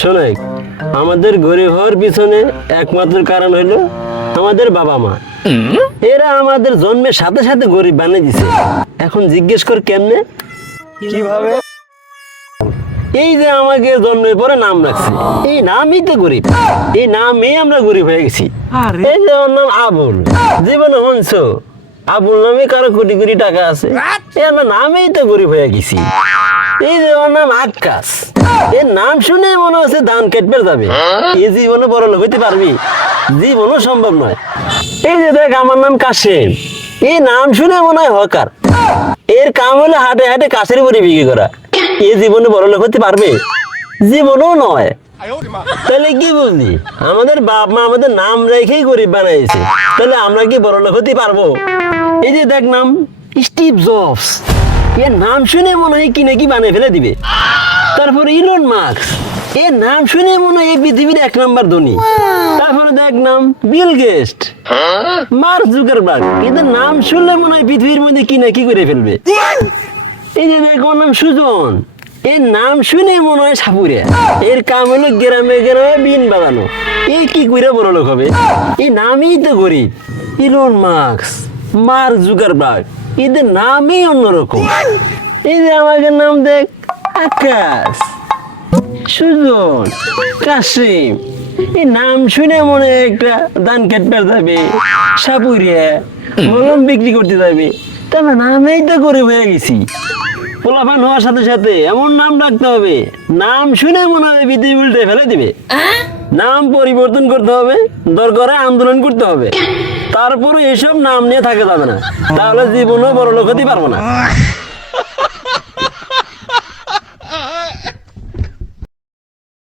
শোনেক, আমাদের গরিব হওয়ার পিছনে একমাত্র কারণ হইলো আমাদের বাবা মা। এরা আমাদের জন্মের সাথে সাথে গরিব বানিয়ে দিছে। এখন জিজ্ঞেস কর কেমনে? কিভাবে? এই যে আমাকে জন্মের পরে নাম রাখছে, এই নামই তো গরিব। এই নামেই আমরা গরিব হয়ে গেছি। এই যে ওর নাম আবুল, জীবনে হনছ আবুল নামে কারো কোটি কোটি টাকা আছে, এই আমরা নামেই তো গরিব হয়ে গেছি। এই যে ওর নাম আকাশ, এর নাম শুনে মনে হচ্ছে ধান কেটবে যাবে। এই জীবনে বড় লোক হইতে পারবি? জীবনও সম্ভব নয়। এই যে দেখ আমার নাম কাশেম, এই নাম শুনে মনে হয় হকার। এর কাম হলো হাটে হাটে কাশের উপরে বিক্রি করা। এই জীবনে বড় লোক হতে পারবে? জীবনও নয়। তাহলে কি বুঝলি? আমাদের বাপ মা আমাদের নাম রেখেই গরিব বানাইছে, তাহলে আমরা কি বড় লোক হতে পারবো? এই যে দেখ নাম স্টিভ জবস, এর নাম শুনে মনে হয় কি নাকি বানিয়ে ফেলে দিবে। তারপর ইলন মাস্ক, এর নাম শুনে মনে হয় এই পৃথিবীর 1 নম্বর ধনী। তারপরে দেখ নাম বিল গেটস, মার্ক জুকারবার্গ, এদের নাম শুনলে মনে হয় পৃথিবীর মধ্যে কি না কি করে ফেলবে। এই যে দেখ ওর নাম সুজন, এর নাম শুনে মনে হয় সাপুরে। এর কাম হলো গ্রামে গ্রামে বিন বাজানো। এই কি করে বড় লোক হবে? এই নামই তো গরিব। ইলন মাস্ক, মার্ক জুকারবার্গ, এদের নামই অন্যরকম। এই যে আমাদের নাম দেখ আকাশ, সুজন, কাশিম, এই নাম শুনে মনে হয় একটা ধান কেটবে যাবে, সাপুরিয়া মলম বিক্রি করতে যাবে। তার নামেই তো গরিব হয়ে গেছি। পোলাপান হওয়ার সাথে সাথে এমন নাম রাখতে হবে, নাম শুনে মনে হয় পৃথিবী উল্টে ফেলে দিবে। নাম পরিবর্তন করতে হবে, দরকারে আন্দোলন করতে হবে। তারপরে এসব নাম নিয়ে থাকা যাবে না, তাহলে জীবনও বড় লোক হতে পারবো না।